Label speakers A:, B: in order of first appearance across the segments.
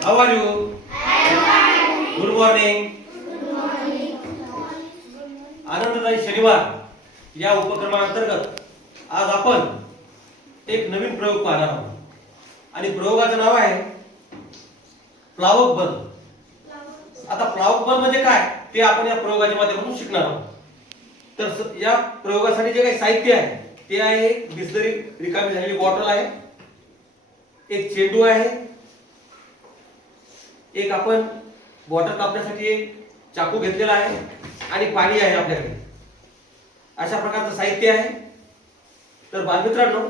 A: How are you? Good morning. आनंददायी शनिवार या उपक्रमांतर्गत आज आपण एक नवीन प्रयोग पाहणार आहोत आणि प्रयोगाचं नाव आहे प्लावक बल आता प्लावक बल म्हणजे काय ते आपण या प्रयोगाच्या माध्यमातून शिकणार आहोत तर या प्रयोगासाठी जे काही साहित्य आहे ते आहे एक बिस्लरी रिकामी झालेली बॉटल आहे एक चेंडू आहे एक आपण बॉटल कापण्यासाठी एक चाकू घेतलेला आहे आणि पाणी आहे आपल्याकडे. अशा प्रकारचं साहित्य आहे. तर बालमित्रांनो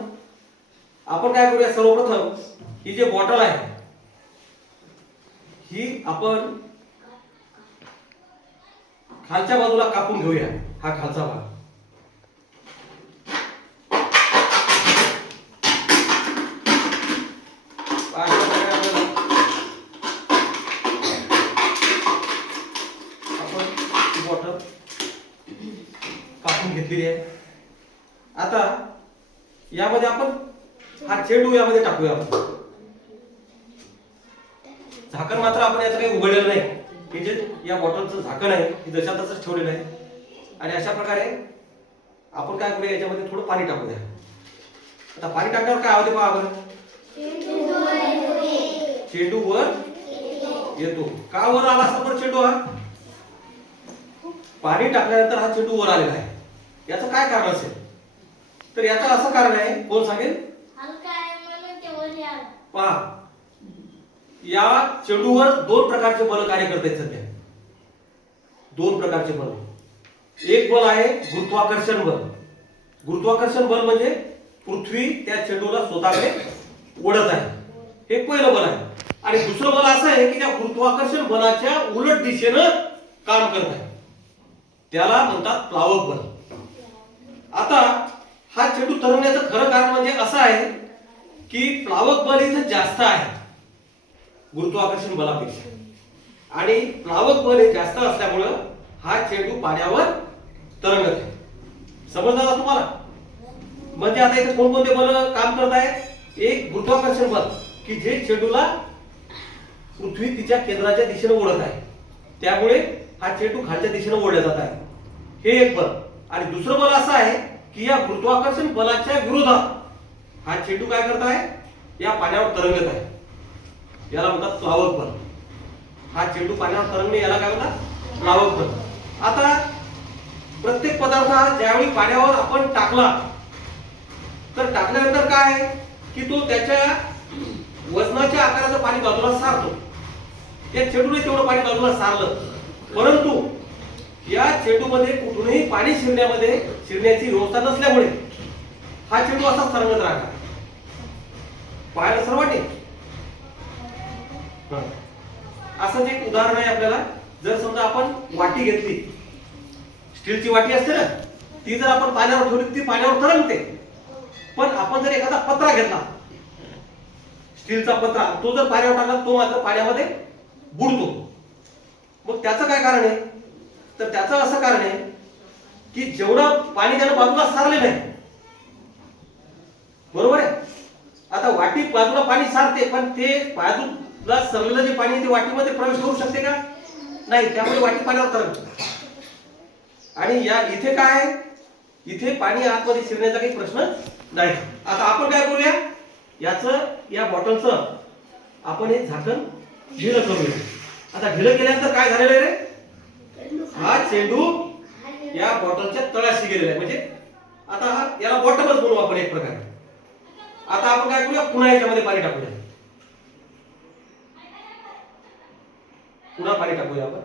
A: आपण काय करूया? सर्वप्रथम ही जे बॉटल आहे ही आपण खालच्या बाजूला कापून घेऊया हा खालचा भाग अशा प्रकारे आपल्याला आपण ही बॉटल कापून घेतलेली आहे. आता यामध्ये आपण हा चेंडू यामध्ये टाकूया आपण. झाकण मात्र आपण याचं काही उघडलेलं नाही. हे जे या बॉटलचं झाकण आहे हे जशा तसंच ठेवलेलं आहे. आणि अशा प्रकारे आपण काय करूया याच्यामध्ये थोडं पाणी टाकूया. आता पाणी टाकल्यावर काय होते पहा बरं. चेंडू वर येतो. का वर आला असता बरं चेंडू हा? पाणी टाकल्यानंतर हा चेंडू वर आलेला आहे. याचं काय कारण असेल? तर याचं असं कारण आहे कोण सांगेल? पहा. या चेंडूवर दोन प्रकारचे बल कार्य करतात सध्या. दोन प्रकारचे बल. एक बल आहे गुरुत्वाकर्षण बल. गुरुत्वाकर्षण बल म्हणजे पृथ्वी त्या चेंडूला स्वतःकडे ओढत आहे. हे पहिलं बल आहे. आणि दुसरं बल असं आहे की त्या गुरुत्वाकर्षण बलाच्या उलट दिशेनं काम करत आहे. त्याला म्हणतात प्लावक बल आता हा चेंडू तरंगण्याचं खरं कारण म्हणजे असं आहे की प्लावक बल इथं जास्त आहे. गुरुत्वाकर्षण बलापेक्षा. आणि प्लावक बल हे जास्त असल्यामुळं हा चेंडू पाण्यावर तरंगत आहे. समजलं का तुम्हाला? म्हणजे आता इथे कोणकोणते बल काम करत आहेत? एक गुरुत्वाकर्षण बल की जे चेंडूला पृथ्वी तिच्या केंद्राच्या दिशेने ओढत आहे. त्यामुळे हा चेंडू खालच्या दिशेने ओढला जात आहे. हे एक बल. आणि दुसरं बल असं आहे की या गुरुत्वाकर्षण बलाच्या विरोधात हा चेंडू काय करत आहे? या पाण्यावर तरंगत आहे. याला म्हणतात प्लावक बल. हा चेंडू पाण्यावर तरंगणे याला काय म्हणतात? प्लावक बल. आता प्रत्येक पदार्थ हा ज्यावेळी पाण्यावर आपण टाकला तर टाकल्यानंतर काय? आहे की तो त्याच्या वजनाच्या आकाराचं पाणी बाजूला सारतो. या चेंडूने तेवढं पाणी बाजूला सारलं. परंतु या चेंडूमध्ये कुठूनही पाणी शिरण्यामध्ये शिरण्याची व्यवस्था नसल्यामुळे हा चेंडू असाच तरंगत राहणार. पाहायला सर वाटेल. हं. असंच एक उदाहरण आहे आपल्याला. जर समजा आपण वाटी घेतली स्टीलची वाटी असते ना ती जर आपण पाण्यावर ठेवली ती पाण्यावर तरंगते. पण आपण जर एखादा पत्रा घेतला स्टीलचा पत्रा तो जर पाण्यावर टाकला तो मात्र पाण्यामध्ये बुडतो. मग त्याचं काय कारण आहे? तर त्याचं असं कारण आहे की जेवढं पाणी त्यानं बाजूला सारलेलं आहे बरोबर आहे? आता वाटी बाजूला पाणी सारते पण ते बाजूला सरलेलं जे पाणी आहे ते वाटीमध्ये प्रवेश करू शकते का? नाही त्यामुळे वाटी पाण्यावर तरंग. आणि या इथे काय आहे? इथे पाणी आतमध्ये शिरण्याचा काही प्रश्न नाही. आता आपण काय करूया? याचं या बॉटलचं आपण हे झाकण झिरं करूया. आता ढिलं केल्यानंतर काय झालेलं आहे रे? हा चेंडू या बॉटलच्या तळाशी गेलेला आहे. म्हणजे आता हा याला बॉटलच बनवू आपण एक प्रकारे. आता आपण काय करूया? पुन्हा याच्यामध्ये पाणी टाकूया. पुन्हा पाणी टाकूया आपण.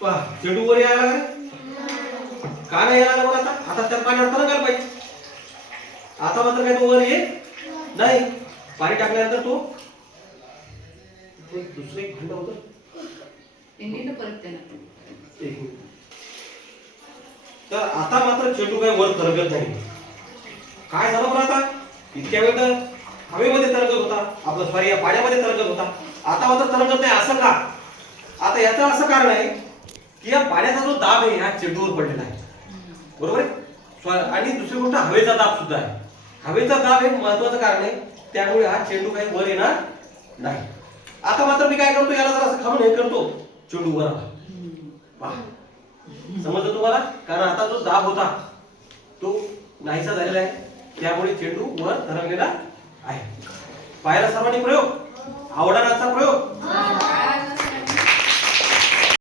A: पहा चेंडू वर यायला लागला? का नाही यायला लागला आता? आता त्या पाण्यावर तरंगायला पाहिजे. आता मात्र काय तो वर येत नाही. पाणी टाकल्यानंतर तो दुसरं एक भांडं होतं. तर आता मात्र चेंडू काय वर तरंगत नाही. काय झालं बरं आता? इतक्या वेळ तर हवेमध्ये तरंगत होता. आपलं सॉरी या पाण्यामध्ये तरंगत होता. आता मात्र तरंगत नाही असं का? आता याचं असं कारण आहे की या पाण्याचा जो दाब आहे ह्या चेंडूवर पडलेला आहे. बरोबर आहे? आणि दुसरी गोष्ट हवेचा दाब सुद्धा आहे. हवेचा दाब हे महत्वाचं कारण आहे. त्यामुळे हा चेंडू काही वर येणार नाही. आता मात्र मी काय करतो याला जरा असं खाऊन हे करतो. चेंडू वर आला. पहा. समजलं तुम्हाला? कारण आता जो दाब होता तो नाहीसा झालेला आहे. त्यामुळे चेंडू वर तरंगलेला आहे. पाहिला सर्वांनी प्रयोग? आवडा प्रयोग?